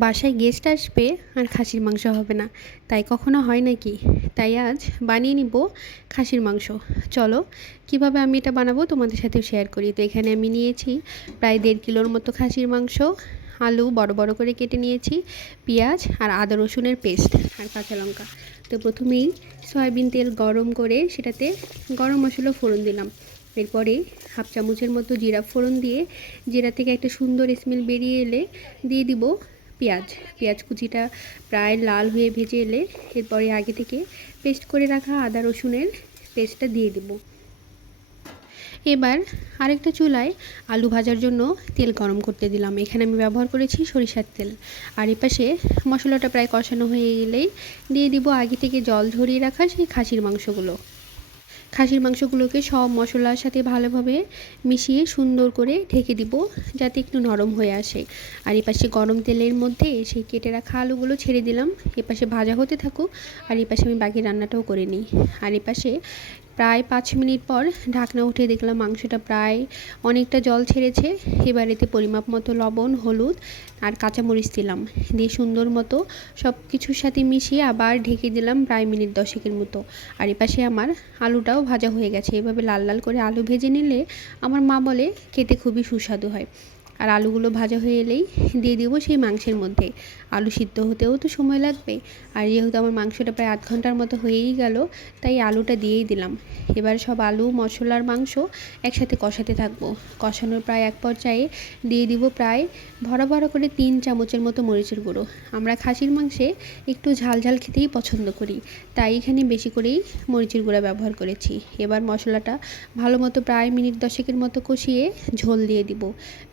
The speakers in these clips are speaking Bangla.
বাসায় গেস্ট আসবে আর খাসির মাংস হবে না, তাই কখনো হয় নাকি? তাই আজ বানিয়ে নিব খাসির মাংস। চলো কিভাবে আমি এটা বানাবো তোমাদের সাথে শেয়ার করি। তো এখানে আমি নিয়েছি প্রায় 1.5 কিলোর মতো খাসির মাংস, আলু বড় বড় করে কেটে নিয়েছি, পেঁয়াজ আর আদা রসুনের পেস্ট আর কাঁচা লঙ্কা। তো প্রথমেই সয়াবিন তেল গরম করে সেটাতে গরম মশলা ফোড়ন দিলাম। এরপরে হাফ চামচের মতো জিরা ফোড়ন দিয়ে জিরা থেকে একটা সুন্দর স্মেল বেরিয়ে এলে দিয়ে দিব পেঁয়াজ। পেঁয়াজ কুচিটা প্রায় লাল হয়ে ভেজে এলে এরপরে আগে থেকে পেস্ট করে রাখা আদা রসুনের পেস্টটা দিয়ে দেব। এবার আরেকটা চুলায় আলু ভাজার জন্য তেল গরম করতে দিলাম। এখানে আমি ব্যবহার করেছি সরিষার তেল। আর এপাশে মশলাটা প্রায় কষানো হয়ে গেলেই দিয়ে দিব আগে থেকে জল ঝরিয়ে রাখা সেই খাসির মাংসগুলো। খাসির মাংসগুলোকে সব মশলার সাথে ভালোভাবে মিশিয়ে সুন্দর করে ঢেকে দিব যাতে একটু নরম হয়ে আসে। আর এপাশে গরম তেলের মধ্যে সেই কেটে রাখা আলুগুলো ছেড়ে দিলাম। এপাশে ভাজা হতে থাকুক আর এপাশে আমি বাকি রান্নাটাও করে নিই। আর এপাশে প্রায় 5 মিনিট পর ঢাকনা উঠে দেখলাম মাংসটা প্রায় অনেকটা জল ছেড়েছে। এবার এতে পরিমাপ মতো লবণ, হলুদ আর কাঁচামরিচ দিলাম, দিয়ে সুন্দর মতো সব কিছুর সাথে মিশিয়ে আবার ঢেকে দিলাম প্রায় মিনিট 10-এর মতো। আর এপাশে আমার আলুটাও ভাজা হয়ে গেছে। এভাবে লাল লাল করে আলু ভেজে নিলে আমার মা বলে খেতে খুবই সুস্বাদু হয়। আর আলুগুলো ভাজা হয়ে এলেই দিয়ে দিব সেই মাংসের মধ্যে। আলু সিদ্ধ হতেও তো সময় লাগবে, আর যেহেতু আমার মাংসটা প্রায় 1/2 ঘন্টার মতো হয়েই গেল, তাই আলুটা দিয়েই দিলাম। এবার সব আলু, মশলার মাংস একসাথে কষাতে থাকবো। কষানোর প্রায় এক পর্যায়ে দিয়ে দিব প্রায় ভরা ভরা করে 3 চামচের মতো মরিচের গুঁড়ো। আমরা খাসির মাংসে একটু ঝাল ঝাল খেতেই পছন্দ করি, তাই এখানে বেশি করেই মরিচের গুঁড়া ব্যবহার করেছি। এবার মশলাটা ভালো মতো প্রায় মিনিট 10-এর মতো কষিয়ে ঝোল দিয়ে দিব।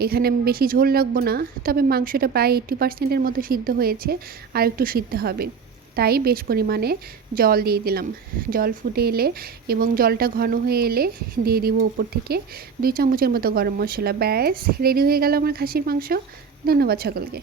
এখানে আমি বেশি ঝোল রাখবো না, তবে মাংসটা প্রায় 80%-এর মতো সিদ্ধ হয়েছে, আর একটু সিদ্ধ হবে, তাই বেশ পরিমাণে জল দিয়ে দিলাম। জল ফুটে এলে এবং জলটা ঘন হয়ে এলে দিয়ে দিব উপর থেকে 2 চামচের মতো গরম মশলা। ব্যাস রেডি হয়ে গেল আমার খাসির মাংস। ধন্যবাদ সকলকে।